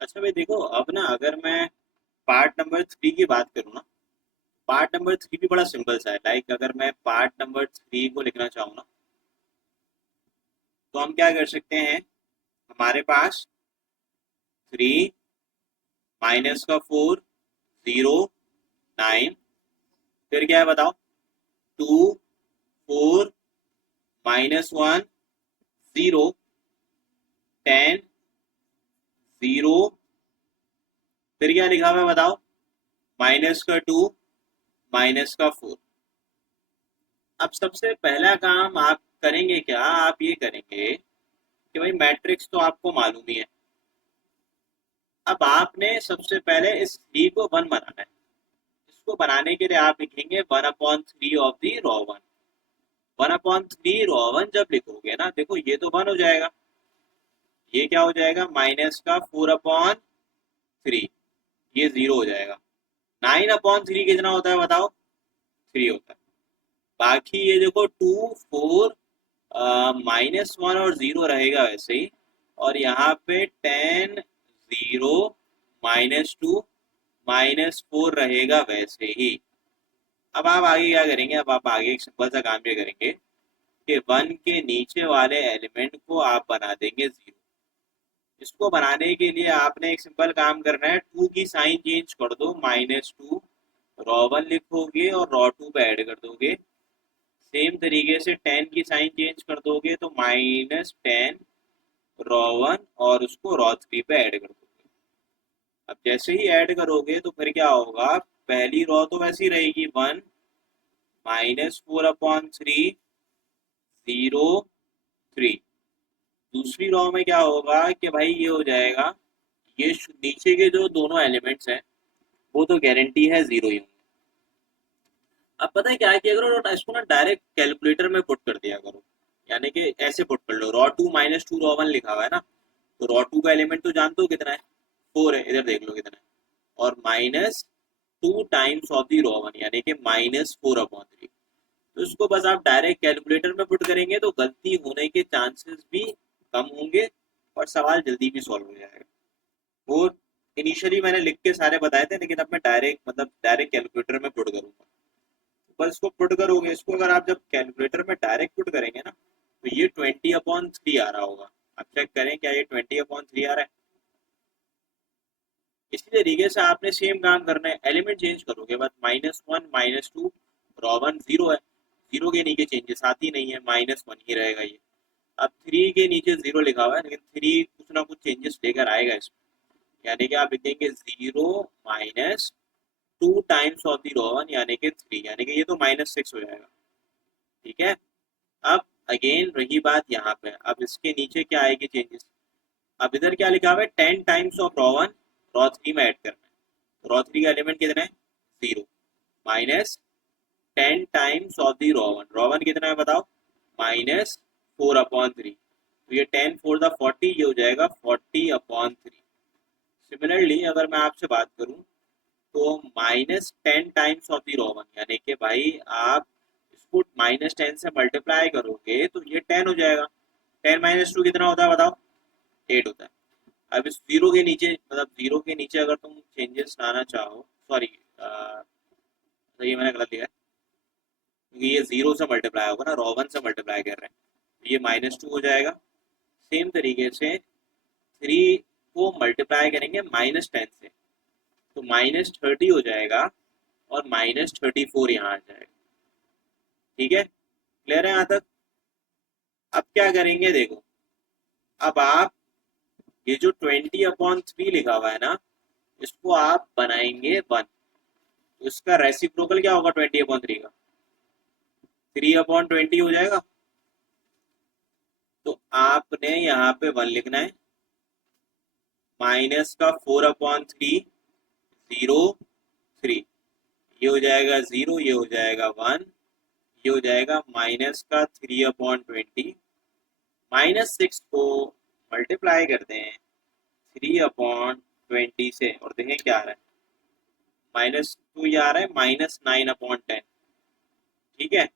अच्छा भाई देखो, अब ना अगर मैं पार्ट नंबर 3 की बात करूँ ना, पार्ट नंबर 3 भी बड़ा सिंपल सा है। लाइक अगर मैं पार्ट नंबर 3 को लिखना चाहूँ ना, तो हम क्या कर सकते हैं। हमारे पास 3 माइनस का 4, 0, 9, फिर क्या है बताओ। 2, 4, -1, 0, 10, 0, फिर क्या लिखा हुआ है बताओ। माइनस का 2, माइनस का 4। अब सबसे पहला काम आप करेंगे क्या, आप ये करेंगे कि भाई मैट्रिक्स तो आपको मालूम ही है। अब आपने सबसे पहले इस थ्री को वन बनाना है। इसको बनाने के लिए आप लिखेंगे 1/3 of the raw one. 1/3 raw one जब लिखोगे ना, देखो ये तो वन हो जाएगा, ये क्या हो जाएगा माइनस का 4/3, ये जीरो हो जाएगा। 9/3 कितना होता है बताओ, 3 होता है। बाकी ये देखो 2, 4, -1 और 0 रहेगा वैसे ही। और यहाँ पे 10, 0, -2, -4 रहेगा वैसे ही। अब आप आगे क्या करेंगे, अब आप आगे एक सिंपल सा काम ये करेंगे कि वन के नीचे वाले एलिमेंट को आप बना देंगे जीरो। इसको बनाने के लिए आपने एक सिंपल काम करना है, टू की साइन चेंज कर दो, -2 रॉ वन लिखोगे और रॉ टू पे ऐड कर दोगे। सेम तरीके से 10 की साइन चेंज कर दोगे तो -10 रॉ वन और उसको रॉ थ्री पे ऐड कर दोगे। अब जैसे ही ऐड करोगे तो फिर क्या होगा, पहली रॉ तो वैसी रहेगी 1, -4/3, 0, 3। दूसरी रॉ में क्या होगा कि भाई ये हो जाएगा, ये नीचे के जो दोनों एलिमेंट्स हैं वो तो गारंटी है जीरो ही होंगे। अब पता है क्या है कि अगर इसको ना डायरेक्ट कैलकुलेटर में पुट कर दिया करो, यानी कि ऐसे पुट कर लो, रॉ 2 - 2 रॉ 1 लिखा हुआ है ना, तो रॉ 2 का एलिमेंट तो जानते हो कितना है, 4 है, इधर देख लो कितना है। और -2 टाइम्स ऑफ दी रॉ 1 यानी कि -4/3। तो इसको बस आप डायरेक्ट कैलकुलेटर में पुट करेंगे तो गलती होने के चांसेस भी कम होंगे और सवाल जल्दी भी सॉल्व हो जाएगा। वो इनिशियली मैंने लिख के सारे बताए थे, लेकिन अब मैं डायरेक्ट मतलब डायरेक्ट कैलकुलेटर में पुट करूंगा। बस इसको पुट करोगे, इसको अगर आप जब कैलकुलेटर में डायरेक्ट पुट करेंगे ना, तो ये 20/3 आ रहा होगा। आप चेक करें क्या ये 20/3 आ रहा है। इसी तरीके से आपने सेम काम करना है, एलिमेंट चेंज करोगे बस, -1, -2 रॉ वन जीरो है, जीरो के नीचे चेंजेस आती नहीं है, -1 ही रहेगा ये। अब थ्री के नीचे जीरो लिखा हुआ है, लेकिन थ्री कुछ ना कुछ चेंजेस लेकर आएगा इसमें। यानी कि आप लिखेंगे 0 -2 times of the raw one यानी कि 3, यानी कि ये तो -6 हो जाएगा। ठीक है। अब अगेन रही बात यहाँ पे, अब इसके नीचे क्या आएगी चेंजेस। अब इधर क्या लिखा हुआ है, 10 times of raw one raw three में ऐड करना है। रॉ थ्री का एलिमेंट कितना है, 0, -10 times of the raw one कितना है बताओ, -4/3। तो ये 10 4 द 40, ये हो जाएगा 40/3। सिमिलरली अगर मैं आपसे बात करूं, तो -10 times of the raw one यानी कि भाई आप इसको -10 से मल्टीप्लाई करोगे तो ये 10 हो जाएगा। 10 -2 कितना होता है बताओ, 8 होता है। अब इस जीरो के नीचे, मतलब जीरो के नीचे अगर तुम चेंजेस लाना चाहो, सॉरी तो ये मैंने गलत लिखा है, क्योंकि ये जीरो से मल्टीप्लाई होगा ना, रॉ वन से मल्टीप्लाई कर रहे हैं, तो ये -2 हो जाएगा। सेम तरीके से थ्री को मल्टीप्लाई करेंगे -10 से, तो -30 हो जाएगा और -34 यहाँ आ जाएगा। ठीक है, क्लियर है यहाँ तक। अब क्या करेंगे देखो, अब आप ये जो 20/3 लिखा हुआ है ना, इसको आप बनाएंगे वन। तो इसका रेसिप्रोकल क्या होगा 20/3 का, 3/20 हो जाएगा। तो आपने यहाँ पे वन लिखना है, माइनस का 4/3, 0, 3, ये हो जाएगा 0, ये हो जाएगा 1, ये हो जाएगा माइनस का 3/20। -6 को मल्टीप्लाई करते हैं 3/20 से और देखें क्या आ रहा है, -2 ये आ रहा है, -9/10। ठीक है,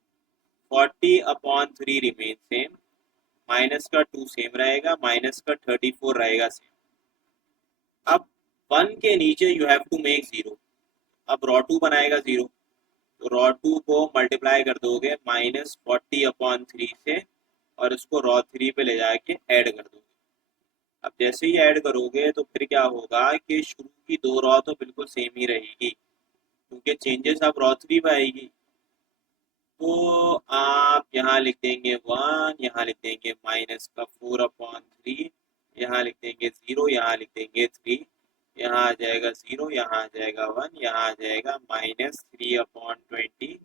40/3 रिमेन सेम, -2 सेम रहेगा, -34 रहेगा सेम। अब वन के नीचे you have to make zero. अब रॉ टू बनाएगा जीरो, तो रॉ टू को मल्टीप्लाई कर दोगे -40/3 से, और उसको रॉ थ्री पे ले जाके ऐड कर दोगे। अब जैसे ही ऐड करोगे तो फिर क्या होगा कि शुरू की दो रॉ तो बिल्कुल सेम ही रहेगी, क्योंकि चेंजेस अब रॉ थ्री पे आएगी। तो आप यहाँ लिख देंगे वन, यहाँ लिख देंगे -4/3, यहाँ लिख देंगे जीरो, यहाँ लिख देंगे थ्री, यहाँ आ जाएगा जीरो, यहाँ आ जाएगा वन, यहाँ आ जाएगा -3/20,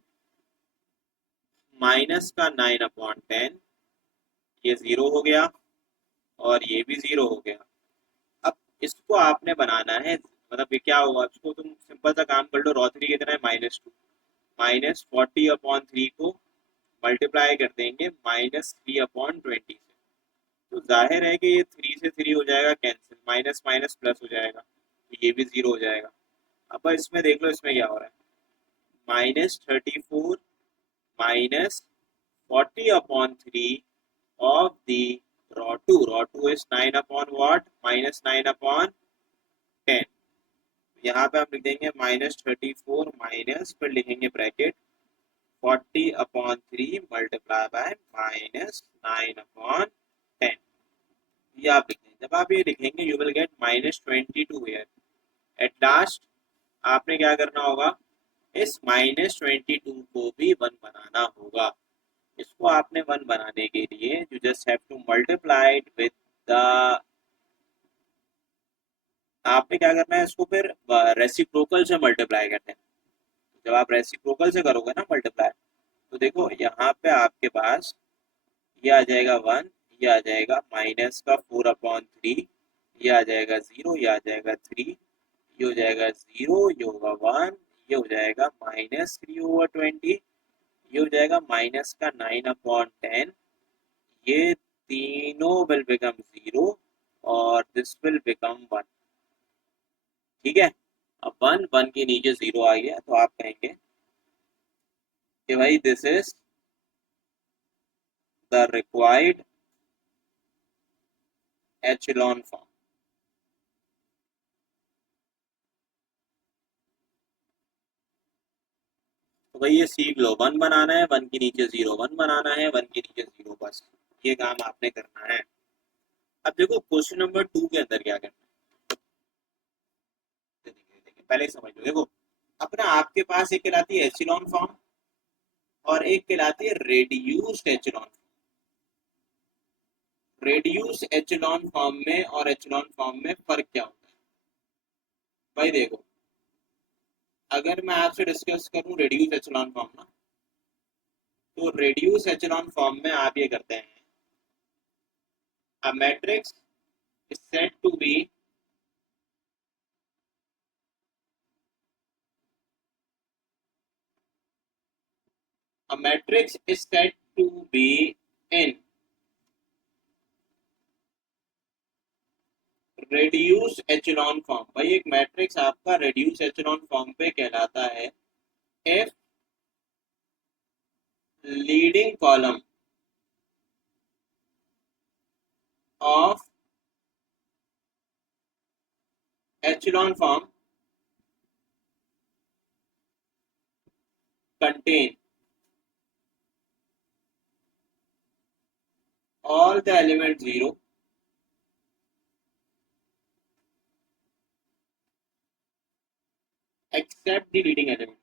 माइनस का 9/10, ये जीरो हो गया और ये भी जीरो हो गया। अब इसको आपने बनाना है, मतलब ये क्या होगा, इसको तुम सिंपल सा काम कर लो। रॉ थ्री कितना है -2, -40/3 को मल्टीप्लाई कर देंगे -3/20 से, तो जाहिर है कि ये थ्री से थ्री हो जाएगा कैंसिल, माइनस माइनस प्लस हो जाएगा, तो ये भी जीरो हो जाएगा। अब इसमें देख लो इसमें क्या हो रहा है, -34 -40/3 of the rho 2 is 9/what, -9/10। यहाँ पे हम लिख देंगे -34 माइनस, फिर लिखेंगे ब्रैकेट 40/3 मल्टीप्लाई बाय -9/10। ये आप लिख देंगे। जब आप ये लिखेंगे you will get -22 here. At last आपने क्या करना होगा, इस -22 को भी वन बनाना होगा। इसको आपने वन बनाने के लिए you just have to multiply it with the, आपने क्या करना है, इसको फिर रेसिप्रोकल से मल्टीप्लाई करते हैं। जब आप रेसिप्रोकल से करोगे ना मल्टीप्लाई, तो देखो यहाँ पे आपके पास ये आ जाएगा वन, ये आ जाएगा -4/3, ये आ जाएगा जीरो, ये आ जाएगा थ्री, ये हो जाएगा जीरो, ये होगा वन, ये हो जाएगा -3/20, ये हो जाएगा माइनस का 9/10, ये तीनों विल बिकम जीरो और दिस विल बिकम वन। ठीक है, अब वन वन के नीचे जीरो आ गया, तो आप कहेंगे कि भाई this is the required echelon form. तो भाई ये सीख लो, वन बनाना है, वन के नीचे जीरो, वन बनाना है, वन के नीचे जीरो, बस ये काम आपने करना है। अब देखो क्वेश्चन नंबर 2 के अंदर क्या करना है, पहले ही समझ लो। देखो अपना आपके पास एक कहलाती है एचिलॉन फॉर्म और एक कहलाती है रेड्यूस्ड एचिलॉन। रेड्यूस एचिलॉन फॉर्म में और एचिलॉन फॉर्म में फर्क क्या होता है भाई? देखो अगर मैं आपसे डिस्कस करूं रेड्यूस एचिलॉन फॉर्म ना, तो रेड्यूस एचिलॉन फॉर्म में आप ये करते हैं, a matrix is said to be a matrix is said to be in reduced echelon form। भाई एक मैट्रिक्स आपका reduced echelon form पे कहलाता है if leading column of echelon form contain all the elements zero except the leading element।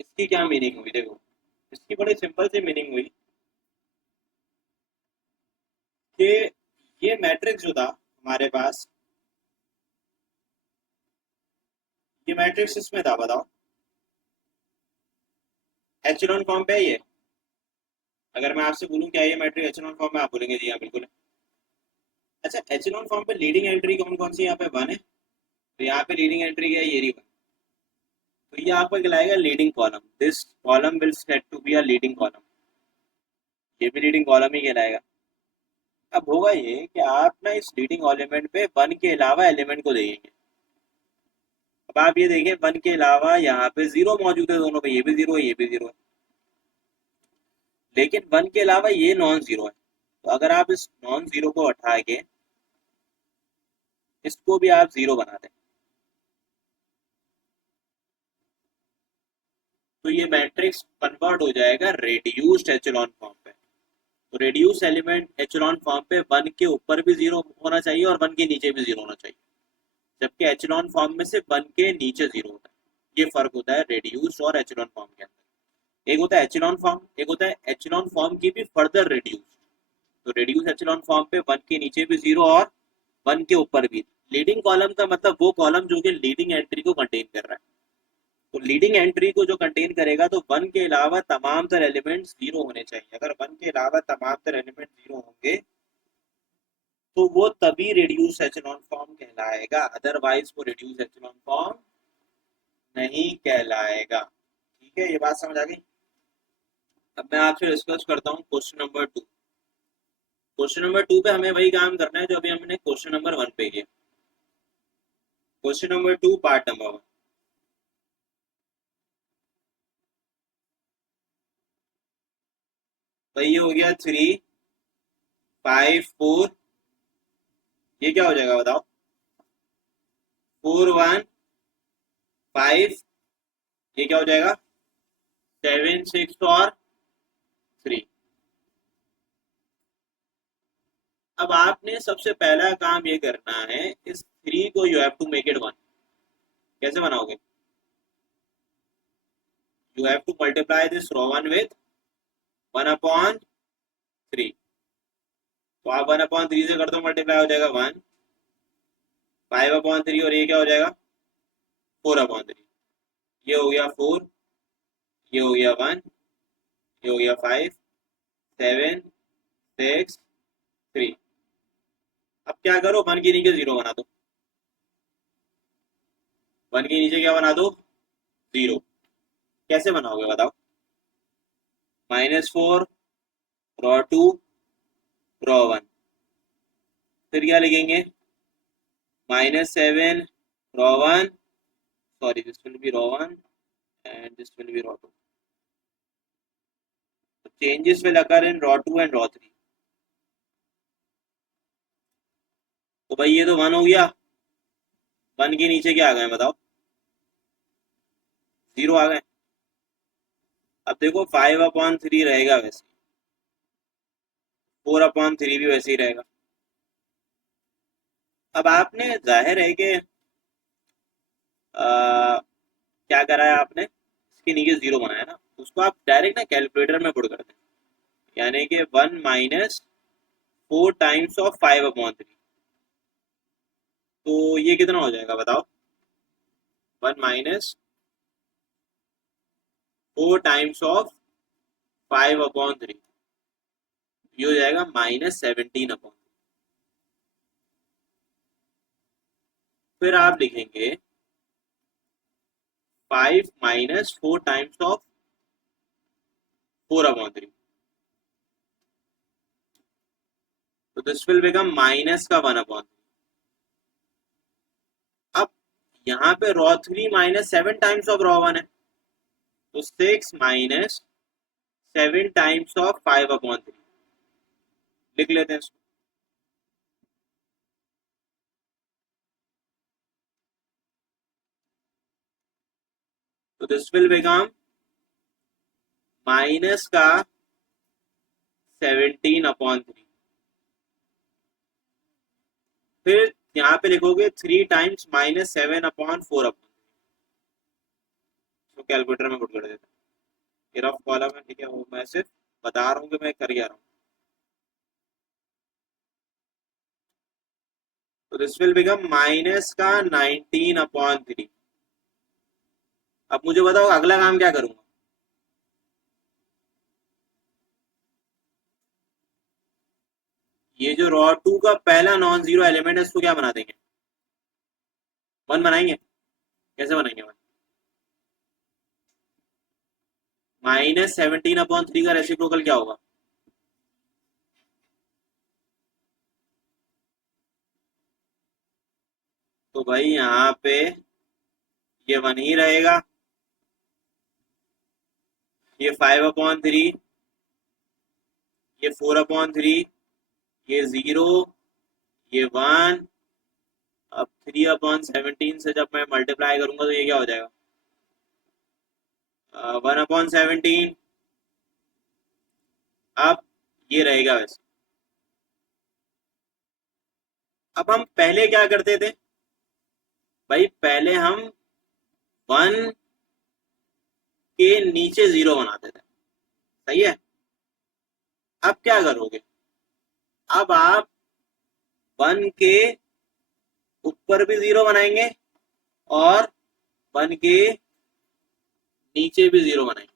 इसकी क्या meaning हुई? देखो इसकी बड़ी सिंपल सी मीनिंग हुई कि ये मैट्रिक्स जो था हमारे पास, ये मैट्रिक्स इसमें था, बताओ एचेलॉन फॉर्म पे है ये। अगर मैं आपसे बोलूं क्या ये मैट्रिक्स एचेलॉन फॉर्म में, आप बोलेंगे जी हाँ बिल्कुल है। अच्छा एचेलॉन फॉर्म पे लीडिंग एंट्री कौन कौन सी यहाँ पे वन है, तो यहाँ पे लीडिंग एंट्री क्या है, ये रही वन, तो ये आपका कहलाएगा leading column. This column will set to be a leading column, ये भी लीडिंग कॉलम ही कहलाएगा। अब होगा ये कि आप ना इस लीडिंग एलिमेंट पे वन के अलावा एलिमेंट को देखेंगे। अब आप ये देखें, वन के अलावा यहाँ पे जीरो मौजूद है, दोनों पे, ये भी जीरो है, ये भी जीरो है, लेकिन वन के अलावा ये नॉन जीरो है। तो अगर आप इस नॉन जीरो को हटा के इसको भी आप जीरो बना दें, तो ये मैट्रिक्स कन्वर्ट हो जाएगा रेड्यूस्ड एचेलॉन फॉर्म पे। तो रेड्यूस एलिमेंट एचेलॉन फॉर्म पे वन के ऊपर भी जीरो होना चाहिए और वन के नीचे भी जीरो होना चाहिए, जबकि एचेलॉन फॉर्म में से वन के नीचे जीरो होता है। ये फर्क होता है रेड्यूस और एचेलॉन फॉर्म के अंदर। एक होता है एचेलॉन फॉर्म, एक होता है एचेलॉन फॉर्म की भी फर्दर रेड्यूस। तो रेड्यूस एचेलॉन फॉर्म पे वन के नीचे भी जीरो और वन के ऊपर भी। लीडिंग कॉलम का मतलब वो कॉलम जो कि लीडिंग एंट्री को कंटेन कर रहा है। तो लीडिंग एंट्री को जो कंटेन करेगा, तो वन के अलावा तमाम तर एलिमेंट्स जीरो होने चाहिए। अगर वन के अलावा तमाम तर एलिमेंट जीरो होंगे तो वो तभी रिड्यूस एचेलॉन फॉर्म कहलाएगा, अदरवाइज वो रिड्यूस एचेलॉन फॉर्म नहीं कहलाएगा। ठीक है, ये बात समझ आ गई। अब मैं आपसे डिस्कस करता हूँ क्वेश्चन नंबर 2। क्वेश्चन नंबर 2 पे हमें वही काम करना है जो अभी हमने क्वेश्चन नंबर 1 पे किया। Question number 2 part number 1। भाई ये हो गया 3 5 4, ये क्या हो जाएगा बताओ? 4 1 5, ये क्या हो जाएगा? 7 6 और 3। अब आपने सबसे पहला काम ये करना है, इस 3 को you have to make it 1। कैसे बनाओगे? You have to multiply this row 1 with 1 upon 3। तो आप 1 अपॉन 3 से कर दो, मल्टीप्लाई हो जाएगा 1, 5 अपॉन 3, और ये क्या हो जाएगा? 4 अपॉन 3। ये हो गया 4, ये हो गया 1, ये हो गया 5, 7 6 3। अब क्या करो, 1 के नीचे 0 बना दो। 1 के नीचे क्या बना दो? 0। कैसे बनाओगे बताओ? -4 रॉ 2 रॉ 1, फिर क्या लिखेंगे? -7 raw 1, sorry, this will be row 1 and this will be row 2. So changes will occur in row 2 and row 3. तो भाई ये तो 1 हो गया, 1 के नीचे क्या आ गए बताओ? 0 आ गए। अब देखो 5 अपॉन 3 रहेगा वैसे, 4 अपॉन 3 भी वैसे ही रहेगा। अब आपने जाहिर है कि क्या करा है आपने, इसके नीचे 0 बनाया ना, उसको आप डायरेक्ट ना कैलकुलेटर में पुट कर दें, यानी कि 1 माइनस 4 टाइम्स ऑफ 5 अपॉन 3। तो ये कितना हो जाएगा बताओ? 1 माइनस 4 टाइम्स ऑफ 5 अपॉन 3, ये हो जाएगा -17 अपॉन। फिर आप लिखेंगे 5 माइनस 4 टाइम्स ऑफ 4 अपॉन 3, तो दिस विल बिकम माइनस का 1 अपॉन। अब यहाँ पे रॉ 3 -7 टाइम्स ऑफ रॉ 1 है, तो 6 माइनस 7 टाइम्स ऑफ 5 अपॉन 3 लिख लेते हैं इसको। तो दिस विल बिकम माइनस का 17 अपॉन 3। फिर यहाँ पे लिखोगे 3 टाइम्स -7 अपॉन 4 अपॉन, तो कैलकुलेटर में पुट कर देता हूँ। ये रफ कॉलम है, ठीक है, वो मैं सिर्फ बता रहा हूँ कि मैं कर क्या रहा हूँ। तो दिस विल बिकम माइनस का 19 अपॉन 3। अब मुझे बताओ अगला काम क्या करूंगा? ये जो रॉ 2 का पहला नॉन जीरो एलिमेंट है, इसको क्या बना देंगे? 1 बनाएंगे। कैसे बनाएंगे 1? -17 अपॉन 3 का रेसिप्रोकल क्या होगा? तो भाई यहाँ पे ये 1 ही रहेगा, ये 5/3, ये 4/3, ये 0, ये 1। अब 3/17 से जब मैं मल्टीप्लाई करूंगा तो ये क्या हो जाएगा, 1/17। अब ये रहेगा वैसे। अब हम पहले क्या करते थे भाई, पहले हम 1 के नीचे 0 बनाते थे, सही है। अब क्या करोगे, अब आप 1 के ऊपर भी 0 बनाएंगे और 1 के नीचे भी 0 बनाएंगे।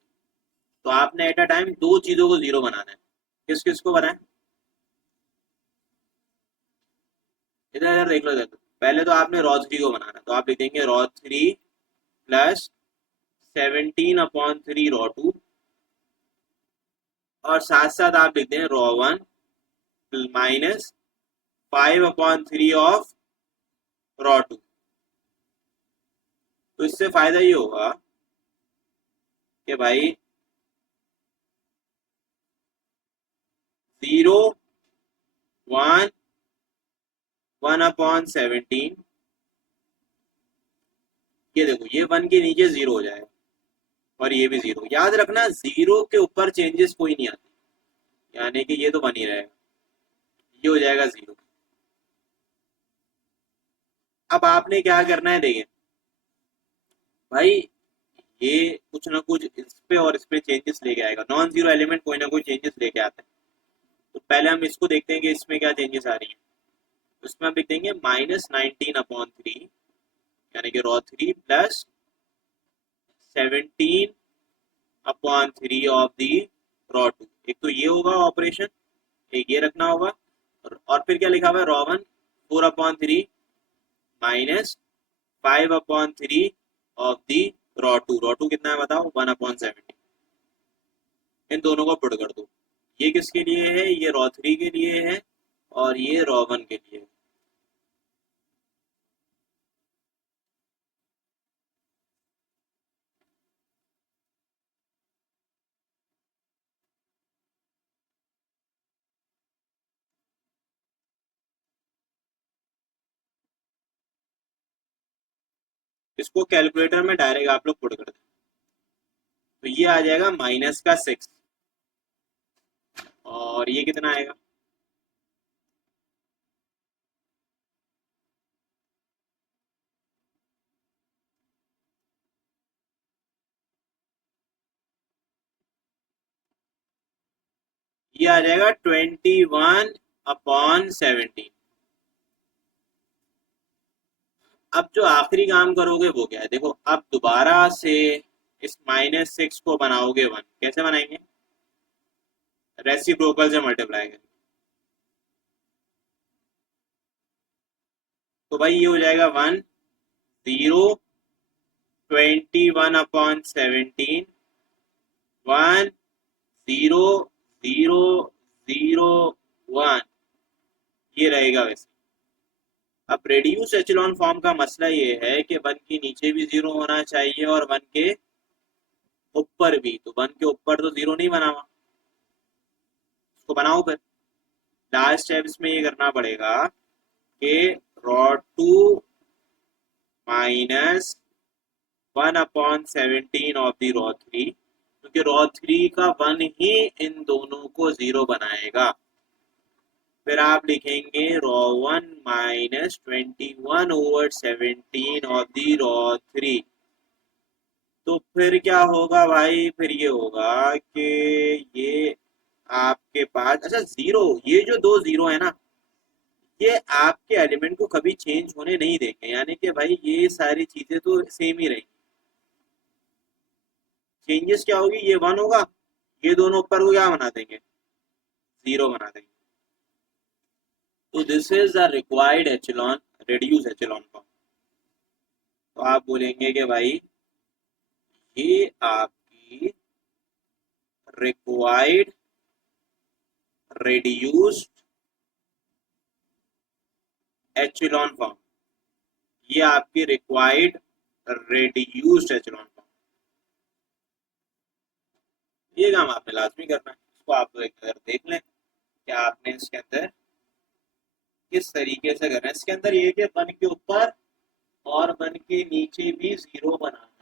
तो आपने एट अ टाइम दो चीजों को 0 बनाना है। किस किस को बनाए, इधर इधर देख लो, देखो पहले तो आपने रॉ 3 को बनाना है, तो आप लिख देंगे रॉ 3 प्लस 17/3 रॉ 2, और साथ साथ आप लिख दें रॉ 1 माइनस 5/3 ऑफ रॉ 2। तो इससे फायदा ये होगा कि भाई 0, 1, 1/17, ये देखो ये 1 के नीचे 0 हो जाएगा और ये भी 0। याद रखना 0 के ऊपर चेंजेस कोई नहीं आती, यानी कि ये तो बन ही रहेगा, ये हो जाएगा 0। अब आपने क्या करना है, देखिए भाई ये कुछ ना कुछ इस पे और इस पे चेंजेस लेके आएगा, नॉन जीरो एलिमेंट कोई ना कोई चेंजेस लेके आता है। तो पहले हम इसको देखते हैं कि इसमें क्या चेंजेस आ रही है। उसमें हम लिख देंगे -19/3, यानी कि raw 3 plus 17/3 of the raw 2। एक तो ये होगा ऑपरेशन, एक ये रखना होगा, और फिर क्या लिखा हुआ है, raw 1 4/3 minus 5/3 of the raw 2। Raw 2 कितना है बताओ, 1/17। इन दोनों को पुट कर दो। ये किसके लिए है, ये रॉ 3 के लिए है और ये रॉ 1 के लिए है। इसको कैलकुलेटर में डायरेक्ट आप लोग पुट कर दें, तो ये आ जाएगा -6। और ये कितना आएगा, ये आ जाएगा 21/17। अब जो आखिरी काम करोगे वो क्या है, देखो अब दोबारा से इस -6 को बनाओगे 1, कैसे बनाएंगे, रेसिप्रोकल से मल्टीप्लाई करेंगे। तो भाई ये हो जाएगा 1, 0, 21/17, 1, 0, 0, 0, 1, ये रहेगा वैसे। अब रेड्यूस एचेलॉन फॉर्म का मसला ये है कि 1 के नीचे भी 0 होना चाहिए और 1 के ऊपर भी। तो 1 के ऊपर तो 0 नहीं बना हुआ, उसको बनाओ फिर। लास्ट स्टेप इसमें ये करना पड़ेगा कि raw 2 minus 1/17 of the raw 3, क्योंकि रॉ 3 का 1 ही इन दोनों को 0 बनाएगा। फिर आप लिखेंगे raw 1 minus 21/17 of the raw 3। तो फिर क्या होगा भाई, फिर ये होगा कि ये आपके पास, अच्छा 0, ये जो दो 0 है ना, ये आपके एलिमेंट को कभी चेंज होने नहीं देंगे, यानी कि भाई ये सारी चीजें तो सेम ही रहेंगी। चेंजेस क्या होगी, ये 1 होगा, ये दोनों ऊपर को क्या बना देंगे, 0 बना देंगे। तो this is the required echelon, reduce echelon form. तो आप बोलेंगे कि भाई ये आपकी रिक्वायर्ड रिड्यूस्ड एचेलॉन फॉर्म, ये आपकी रिक्वायर्ड reduced echelon form। ये काम आपने लाजमी करना है, इसको आप एक नजर देख लें कि आपने इसके अंदर किस तरीके से करना है। इसके अंदर ये कि वन के ऊपर और वन के नीचे भी जीरो बनाना